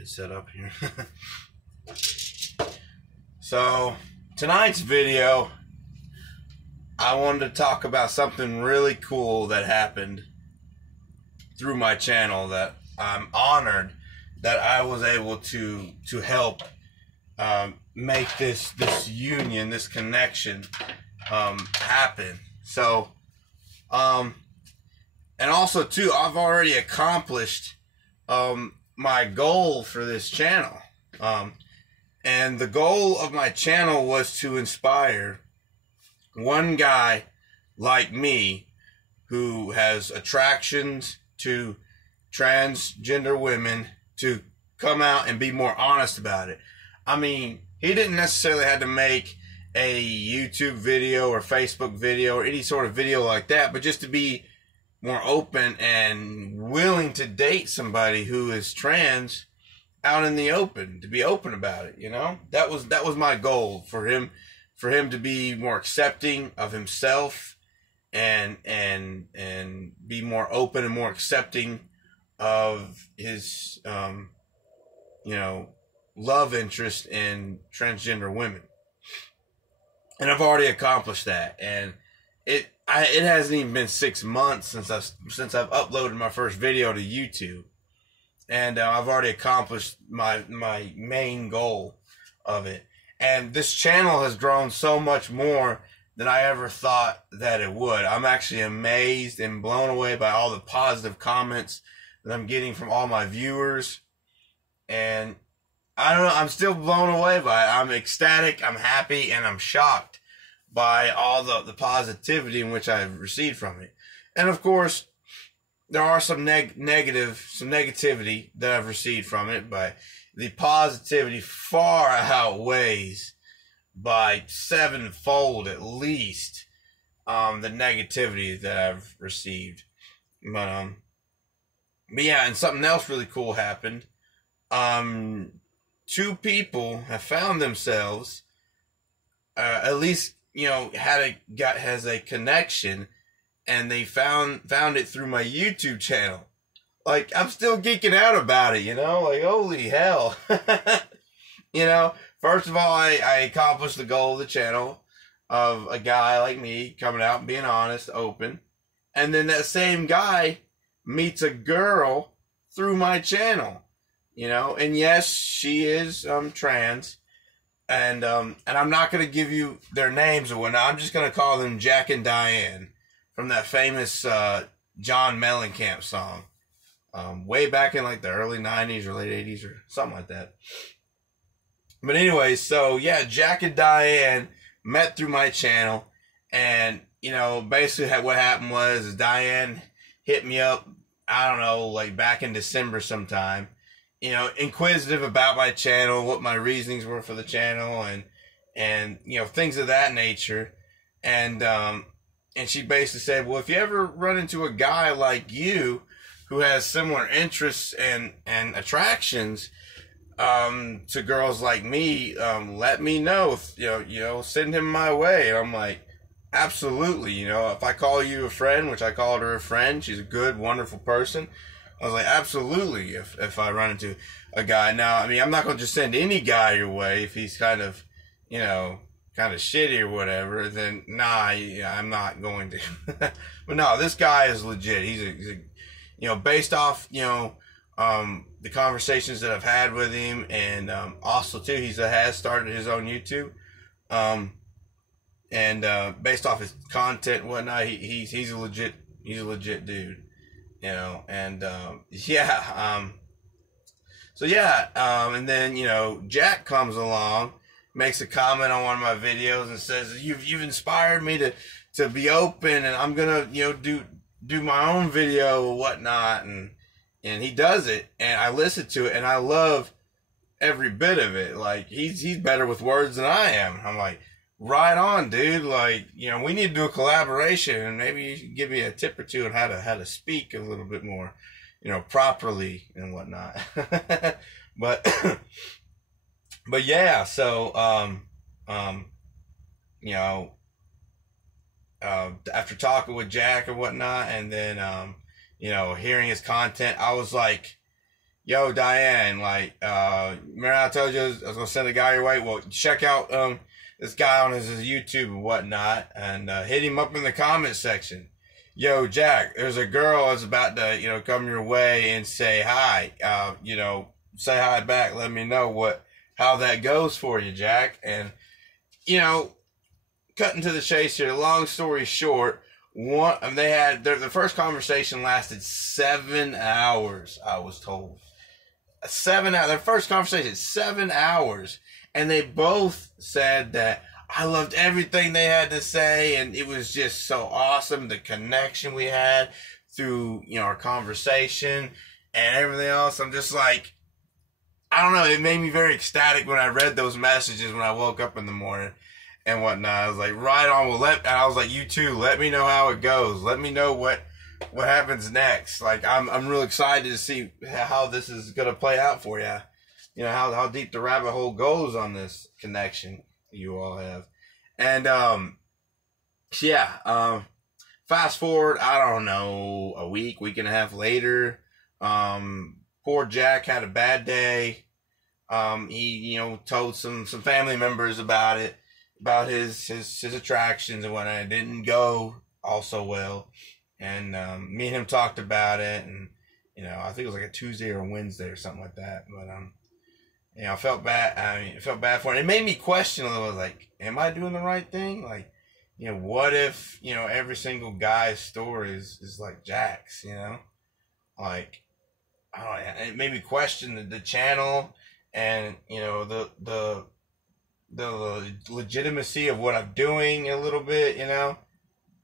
Get set up here. So tonight's video, I wanted to talk about something really cool that happened through my channel that I'm honored that I was able to help make this union, this connection happen. So and also too, I've already accomplished my goal for this channel. And the goal of my channel was to inspire one guy like me who has attractions to transgender women to come out and be more honest about it. I mean, he didn't necessarily have to make a YouTube video or Facebook video or any sort of video like that, but just to be more open and willing to date somebody who is trans out in the open, to be open about it, you know? That was my goal for him to be more accepting of himself and be more open and more accepting of his you know, love interest in transgender women. And I've already accomplished that, and it hasn't even been 6 months since I've uploaded my first video to YouTube, and I've already accomplished my main goal of it. And this channel has grown so much more than I ever thought that it would. I'm actually amazed and blown away by all the positive comments that I'm getting from all my viewers, and I don't know, I'm still blown away by it. I'm ecstatic, I'm happy, and I'm shocked by all the positivity in which I've received from it. And of course, there are some negativity that I've received from it, but the positivity far outweighs by 7-fold at least the negativity that I've received. But yeah, and something else really cool happened. 2 people have found themselves, at least, you know, has a connection, and they found it through my YouTube channel. Like, I'm still geeking out about it, you know, like, holy hell. You know, first of all, I accomplished the goal of the channel of a guy like me coming out and being honest, open, and then that same guy meets a girl through my channel, you know, and yes, she is trans. And I'm not going to give you their names or whatnot. I'm just going to call them Jack and Diane from that famous John Mellencamp song. Way back in like the early 90s or late 80s or something like that. But anyway, so yeah, Jack and Diane met through my channel. And, you know, basically what happened was Diane hit me up, I don't know, like back in December sometime. You know, inquisitive about my channel, what my reasonings were for the channel, and you know, things of that nature. And she basically said, well, if you ever run into a guy like you who has similar interests and attractions to girls like me, let me know. You know, send him my way. And I'm like, absolutely. You know, if I call you a friend, which I called her a friend, she's a good, wonderful person. I was like, absolutely, if I run into a guy. Now, I mean, I'm not going to just send any guy your way if he's kind of, you know, kind of shitty or whatever, then nah, yeah, I'm not going to. But no, this guy is legit. He's a, you know, based off, you know, the conversations that I've had with him, and also too, he has started his own YouTube. And based off his content and whatnot, he's a legit dude. You know, and yeah, so yeah, and then, you know, Jack comes along, makes a comment on one of my videos and says, you've inspired me to be open, and I'm gonna, you know, do my own video or whatnot, and he does it, and I listen to it, and I love every bit of it. Like, he's better with words than I am. I'm like, right on, dude. Like, you know, we need to do a collaboration, and maybe you should give me a tip or two on how to speak a little bit more, you know, properly and whatnot. But yeah, so you know, after talking with Jack and whatnot, and then you know, hearing his content, I was like, yo, Diane, like, remember I told you I was gonna send a guy your way? Well, check out this guy on his YouTube and whatnot, and hit him up in the comment section. Yo, Jack, there's a girl that's about to, come your way and say hi. Say hi back. Let me know how that goes for you, Jack. And, cutting to the chase here, long story short, the first conversation lasted 7 hours, I was told. 7 hours. Their first conversation, 7 hours. And they both said that I loved everything they had to say, and it was just so awesome, the connection we had through, our conversation and everything else. I'm just like, I don't know, it made me very ecstatic when I read those messages when I woke up in the morning and whatnot. I was like, right on. Well, and I was like, you too, let me know how it goes. Let me know what happens next. Like, I'm real excited to see how this is going to play out for you. How deep the rabbit hole goes on this connection you all have. And, fast forward, I don't know, a week and a half later, poor Jack had a bad day. He, told some family members about it, about his attractions and whatnot. It didn't go all so well. And, me and him talked about it, and, I think it was like a Tuesday or a Wednesday or something like that. But, I felt bad. I felt bad for it. It made me question a little, like, am I doing the right thing? Like, what if, every single guy's story is like Jack's, Like, I don't know, it made me question the channel and, the legitimacy of what I'm doing a little bit,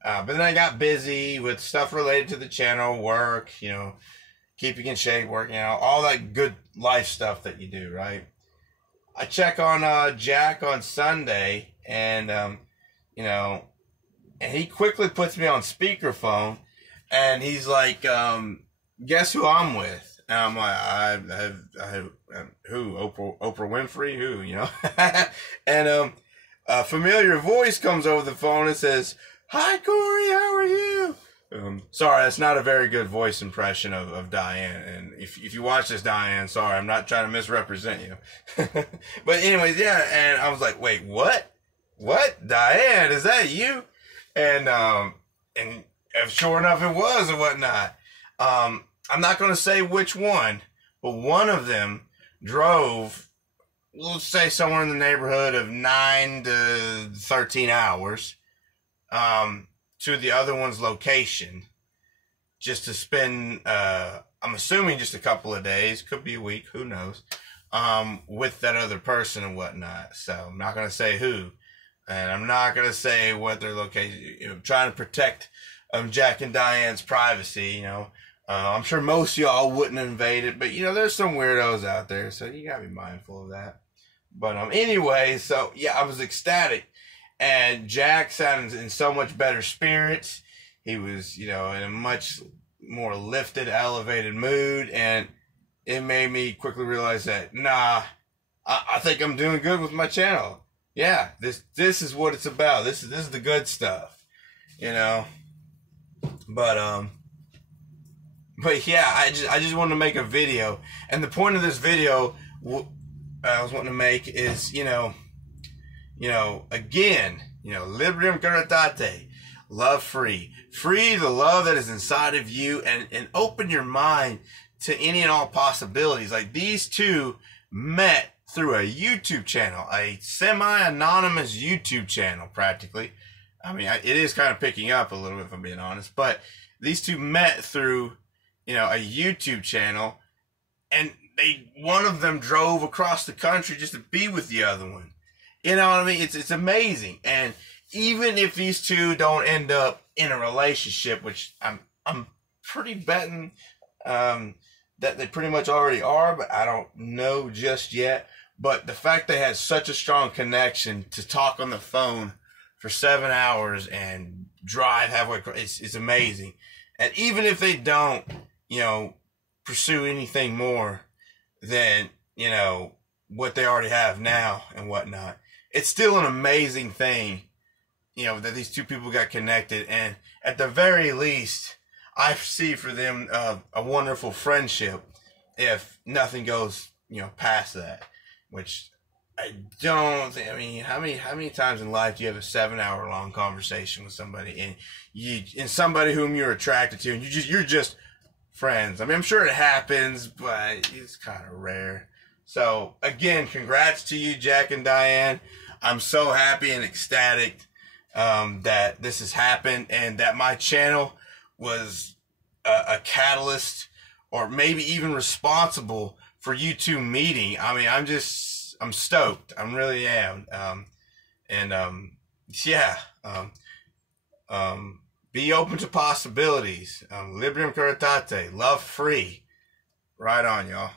But then I got busy with stuff related to the channel, work, keeping in shape, working out, all that good life stuff that you do, right? I check on Jack on Sunday, and and he quickly puts me on speakerphone, and he's like, "Guess who I'm with?" And I'm like, I who? Oprah Winfrey? Who? And a familiar voice comes over the phone and says, "Hi, Corey, how are you?" Sorry, that's not a very good voice impression of Diane. And if you watch this, Diane, sorry, I'm not trying to misrepresent you. But anyways, yeah, and I was like, wait, what? What? Diane, is that you? And sure enough, it was and whatnot. I'm not going to say which one, but one of them drove, let's say somewhere in the neighborhood of 9 to 13 hours, to the other one's location just to spend, I'm assuming just a couple of days, could be a week, who knows, with that other person and whatnot. So I'm not going to say who, and I'm not going to say what their location, I'm trying to protect Jack and Diane's privacy, I'm sure most of y'all wouldn't invade it, but there's some weirdos out there, so you gotta be mindful of that. But anyway, so yeah, I was ecstatic. And Jack sounded in so much better spirits. He was, in a much more lifted, elevated mood. And it made me quickly realize that, nah, I think I'm doing good with my channel. Yeah, this is what it's about. This is the good stuff, But yeah, I just wanted to make a video. And the point of this video I was wanting to make is, again, Liberum Caritate, love free. Free the love that is inside of you, and open your mind to any and all possibilities. Like, these two met through a YouTube channel, a semi-anonymous YouTube channel, practically. I mean, it is kind of picking up a little bit, if I'm being honest. But these two met through, a YouTube channel, and one of them drove across the country just to be with the other one. You know what I mean? It's amazing. And even if these two don't end up in a relationship, which I'm pretty betting that they pretty much already are, but I don't know just yet. But the fact they had such a strong connection to talk on the phone for 7 hours and drive halfway across, it's amazing. And even if they don't, pursue anything more than, what they already have now and whatnot, it's still an amazing thing, that these two people got connected. And at the very least, I see for them a wonderful friendship. if nothing goes, past that, which I don't think. I mean, how many times in life do you have a 7-hour long conversation with somebody and somebody whom you're attracted to, and you're just friends? I mean, I'm sure it happens, but it's kind of rare. So again, congrats to you, Jack and Diane. I'm so happy and ecstatic that this has happened, and that my channel was a catalyst, or maybe even responsible for you two meeting. I mean, I'm stoked. I really am. Be open to possibilities. Liberum caritate, love free. Right on, y'all.